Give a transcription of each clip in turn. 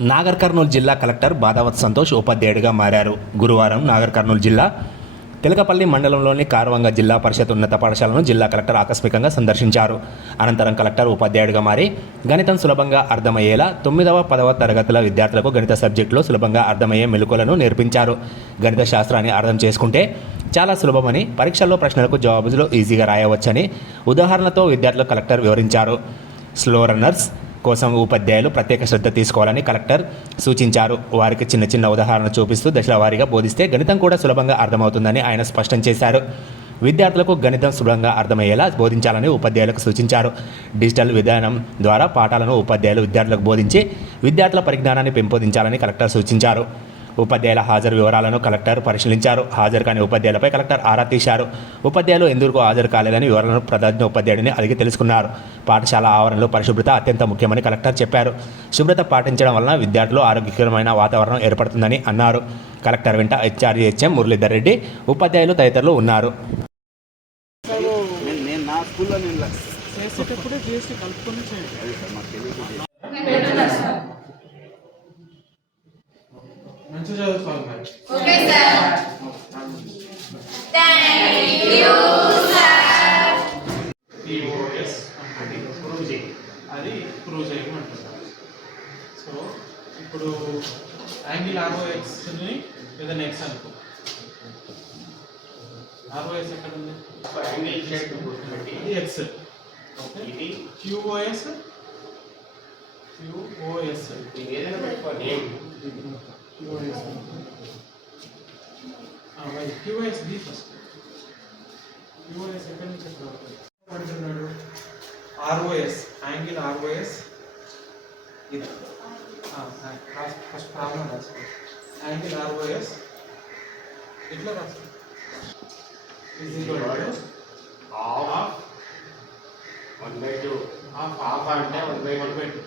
నాగర్ కర్నూలు జిల్లా కలెక్టర్ బాదావత్ సంతోష్ ఉపాధ్యాయుడిగా మారారు. గురువారం నాగర్ కర్నూలు జిల్లా తిలకపల్లి మండలంలోని కారవంగ జిల్లా పరిషత్ ఉన్నత పాఠశాలను జిల్లా కలెక్టర్ ఆకస్మికంగా సందర్శించారు. అనంతరం కలెక్టర్ ఉపాధ్యాయుడిగా మారి గణితం సులభంగా అర్థమయ్యేలా తొమ్మిదవ పదవ తరగతుల విద్యార్థులకు గణిత సబ్జెక్టులో సులభంగా అర్థమయ్యే మెలకువలను నేర్పించారు. గణిత శాస్త్రాన్ని అర్థం చేసుకుంటే చాలా సులభమని పరీక్షల్లో ప్రశ్నలకు జవాబులు ఈజీగా రాయవచ్చని ఉదాహరణతో విద్యార్థులకు కలెక్టర్ వివరించారు. స్లో రన్నర్స్ కోసం ఉపాధ్యాయులు ప్రత్యేక శ్రద్ధ తీసుకోవాలని కలెక్టర్ సూచించారు. వారికి చిన్న చిన్న ఉదాహరణ చూపిస్తూ దశల వారీగా బోధిస్తే గణితం కూడా సులభంగా అర్థమవుతుందని ఆయన స్పష్టం చేశారు. విద్యార్థులకు గణితం సులభంగా అర్థమయ్యేలా బోధించాలని ఉపాధ్యాయులకు సూచించారు. డిజిటల్ విధానం ద్వారా పాఠాలను ఉపాధ్యాయులు విద్యార్థులకు బోధించి విద్యార్థుల పరిజ్ఞానాన్ని పెంపొందించాలని కలెక్టర్ సూచించారు. ఉపాధ్యాయుల హాజరు వివరాలను కలెక్టర్ పరిశీలించారు. హాజరు కాని ఉపాధ్యాయులపై కలెక్టర్ ఆరా తీశారు. ఉపాధ్యాయులు ఎందుకు హాజరు కాలేదని వివరాలను ప్రధాన ఉపాధ్యాయుడిని అడిగి తెలుసుకున్నారు. పాఠశాల ఆవరణలో పరిశుభ్రత అత్యంత ముఖ్యమని కలెక్టర్ చెప్పారు. శుభ్రత పాటించడం వలన విద్యార్థులు ఆరోగ్యకరమైన వాతావరణం ఏర్పడుతుందని అన్నారు. కలెక్టర్ వెంట హెచ్ఆర్ఈహెచ్ఎం మురళీధర్ రెడ్డి ఉపాధ్యాయులు తదితరులు ఉన్నారు. నేను నేను నా స్కూల్లో నేను ల- చేసేటప్పుడే జిఎస్టీ కలుపుకొని చేయండి. అది సార్ మాకు తెలియదు మంచిగా చదువుకోవాలి మరి POS అంటే ప్రూవ్ చేయి అది ప్రూవ్ చేయమంటున్నారు సో ఇప్పుడు యాంగిల్ ఆర్ఓఎక్స్ని ఏదైనా ఎక్స్ అనుకో. ఆర్ఓఎస్ ఎక్కడ ఉంది? యాంగిల్ షేప్ గుర్తుపెట్టి ఇది ఎక్స్ ఓకే ఇది క్యూఓఎస్ క్యూఓఎస్ మీరు ఏదైనా పెట్టుకోండి. Name QOS QOS B first QOS ఎక్కడి నుంచి పడుతున్నాడు. ఆర్ఓఎస్ యాంగిల్ ఆర్ఓఎస్ ఇది. ఫస్ట్ ప్రాబ్లం రాసుకో యాంగిల్ ఆర్ఓఎస్ ఇట్లా రాసుకో is equal to half one by two half half అంటే one by one by two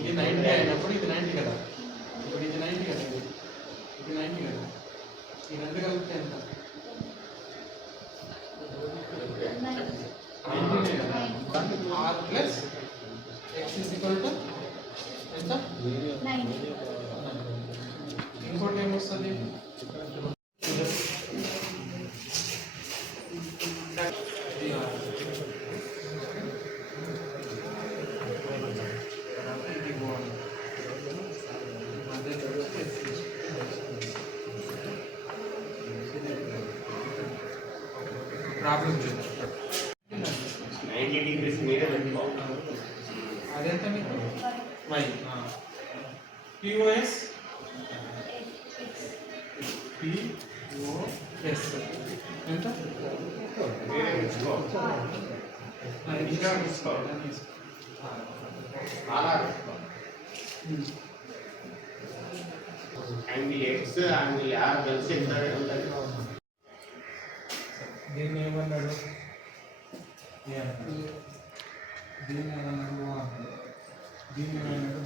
ఇది నైంటీ అయినప్పుడు ఇది నైంటీ కదా. ఇప్పుడు ఇది నైంటీ కదా ఇది. ఇది నైంటీ కదా. ఈ రెండు కలిపితే ఎంత? R plus X is equal to ఎంత? ఇంకోటి ఏమొస్తుంది ప్రాబ్లం నైంటీ డిగ్రీస్ మీరే పెట్టుకోవాలి అదెంత మీకు వై పిఓఎస్ పిఓఎస్ ఎంత? మీరే పెట్టుకోవాలి మరి ఇంకా తీసుకోవాలి చాలా పెట్టుకోవాలి యాంగిల్ ఎక్స్ యాంగిల్ ఆర్ కలిసి ఎంత ఏమన్నాడు సి. దీన్ని ఏమన్నాడు దీన్ని ఏమన్నాడు